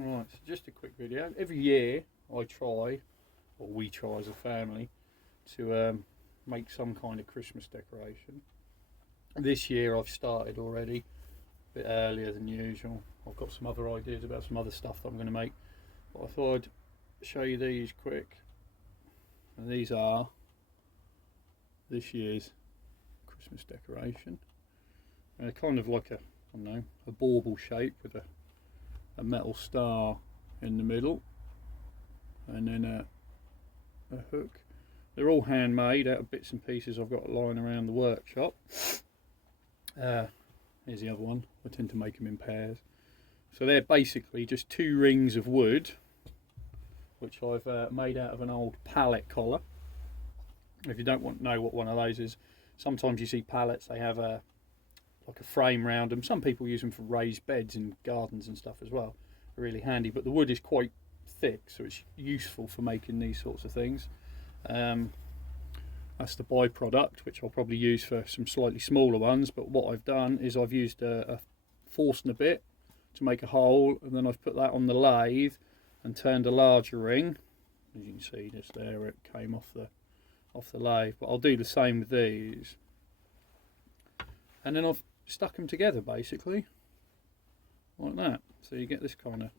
Right, so just a quick video. Every year I try, or we try as a family, to make some kind of Christmas decoration. This year I've started already, a bit earlier than usual. I've got some other ideas about some other stuff that I'm going to make, but I thought I'd show you these quick. And these are this year's Christmas decoration. And they're kind of like a, I don't know, a bauble shape with a metal star in the middle, and then a hook. They're all handmade out of bits and pieces I've got lying around the workshop. Here's the other one. I tend to make them in pairs. So they're basically just 2 rings of wood, which I've made out of an old pallet collar. If you don't know what one of those is, sometimes you see pallets, they have like a frame round them. Some people use them for raised beds in gardens and stuff as well. They're really handy, but the wood is quite thick, so it's useful for making these sorts of things. That's the byproduct, which I'll probably use for some slightly smaller ones. But what I've done is I've used a Forstner bit to make a hole, and then I've put that on the lathe and turned a larger ring. As you can see just there, it came off the lathe. But I'll do the same with these, and then I've stuck them together basically like that, so you get this kind of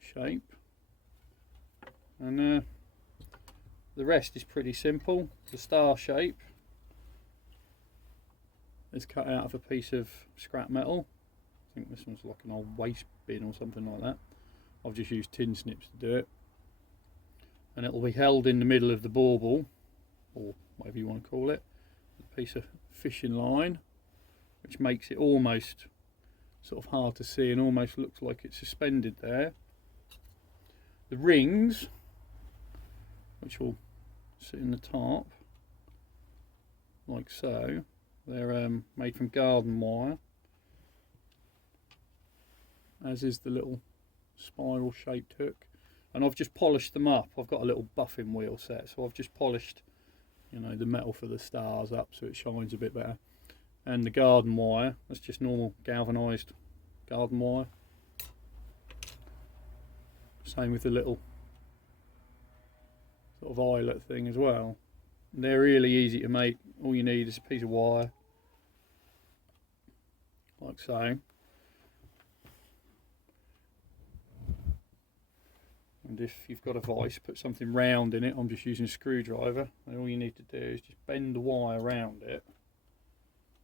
shape. And the rest is pretty simple. The star shape is cut out of a piece of scrap metal. I think this one's like an old waste bin or something like that. I've just used tin snips to do it, and it will be held in the middle of the bauble, or whatever you want to call it, a piece of fishing line, which makes it almost sort of hard to see and almost looks like it's suspended there. The rings, which will sit in the top like so, they're made from garden wire, as is the little spiral shaped hook, and I've just polished them up. I've got a little buffing wheel set, so I've just polished, you know, the metal for the stars up so it shines a bit better. And the garden wire, that's just normal galvanised garden wire. Same with the little sort of eyelet thing as well. They're really easy to make. All you need is a piece of wire, like so. And if you've got a vise, put something round in it. I'm just using a screwdriver, and all you need to do is just bend the wire around it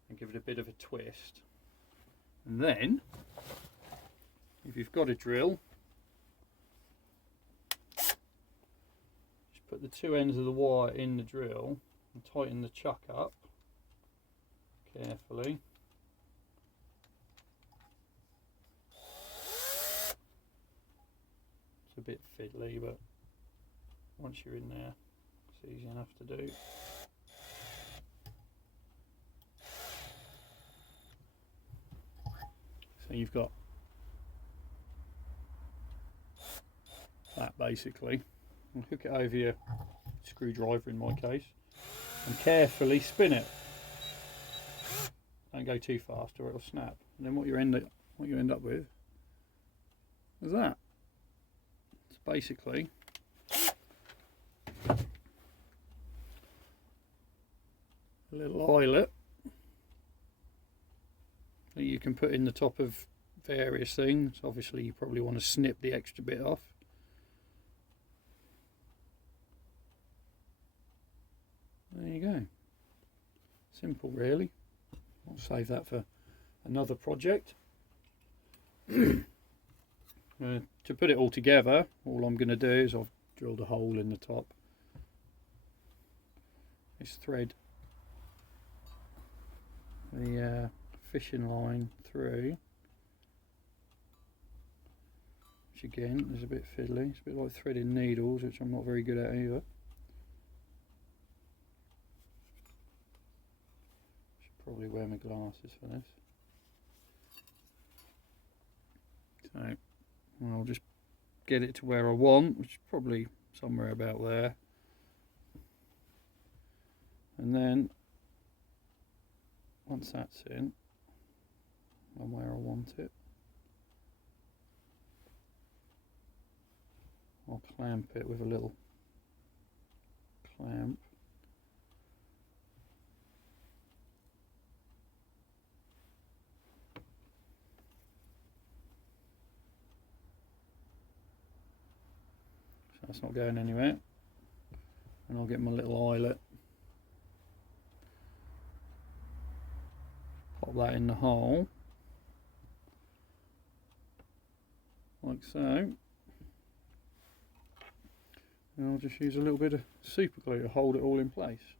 and give it a bit of a twist. And then, if you've got a drill, just put the 2 ends of the wire in the drill and tighten the chuck up carefully. It's a bit fiddly, but once you're in there, it's easy enough to do. So you've got that basically, and hook it over your screwdriver in my case, and carefully spin it. Don't go too fast or it'll snap. And then what you end up with is that. It's basically a little eyelet that you can put in the top of various things. Obviously you probably want to snip the extra bit off. There you go. Simple really. I'll save that for another project. To put it all together, all I'm going to do is I've drilled a hole in the top. This thread the fishing line through, which again is a bit fiddly. It's a bit like threading needles, which I'm not very good at either. Should probably wear my glasses for this. So I'll just get it to where I want, which is probably somewhere about there, and then once that's in and where I want it, I'll clamp it with a little clamp. So that's not going anywhere. And I'll get my little eyelet, pop that in the hole, like so. And I'll just use a little bit of super glue to hold it all in place.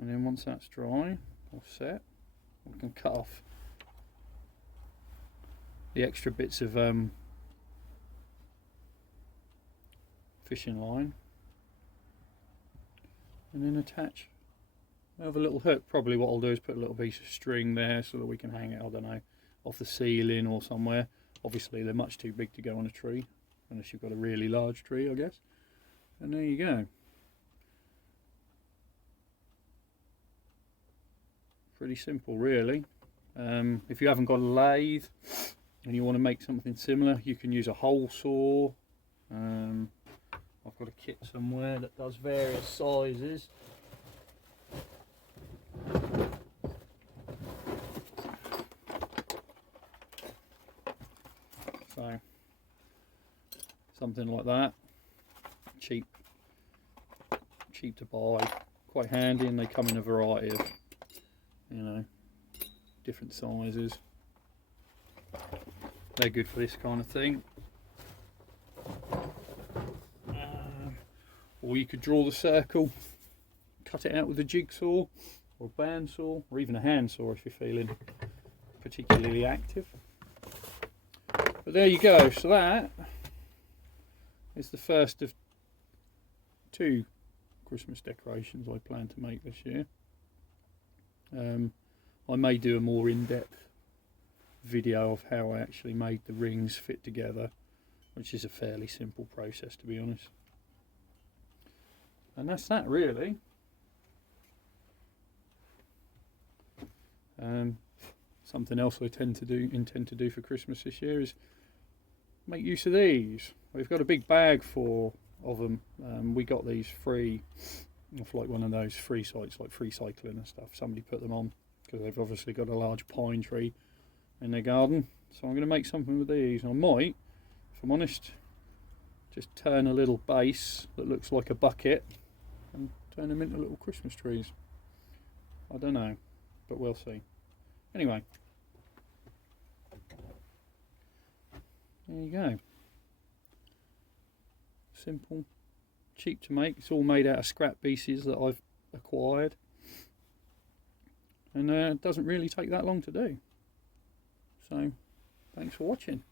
And then once that's dry or set, we can cut off the extra bits of fishing line and then attach. I have a little hook. Probably what I'll do is put a little piece of string there so that we can hang it, I don't know, off the ceiling or somewhere. Obviously they're much too big to go on a tree, unless you've got a really large tree, I guess. And there you go. Pretty simple, really. If you haven't got a lathe and you want to make something similar, you can use a hole saw. I've got a kit somewhere that does various sizes. So something like that, cheap to buy, quite handy, and they come in a variety of, you know, different sizes. They're good for this kind of thing. Or you could draw the circle, cut it out with a jigsaw or a bandsaw, or even a handsaw if you're feeling particularly active. But there you go. So that is the first of 2 Christmas decorations I plan to make this year. I may do a more in-depth video of how I actually made the rings fit together, which is a fairly simple process, to be honest. And that's that, really. Something else I intend to do for Christmas this year is make use of these. We've got a big bag full of them. We got these free off like one of those free sites like Free Cycling and stuff. Somebody put them on because they've obviously got a large pine tree in their garden. So I'm going to make something with these. I might, if I'm honest, just turn a little base that looks like a bucket and turn them into little Christmas trees. I don't know, but we'll see. Anyway, there you go. Simple, cheap to make. It's all made out of scrap pieces that I've acquired, and it doesn't really take that long to do. So thanks for watching.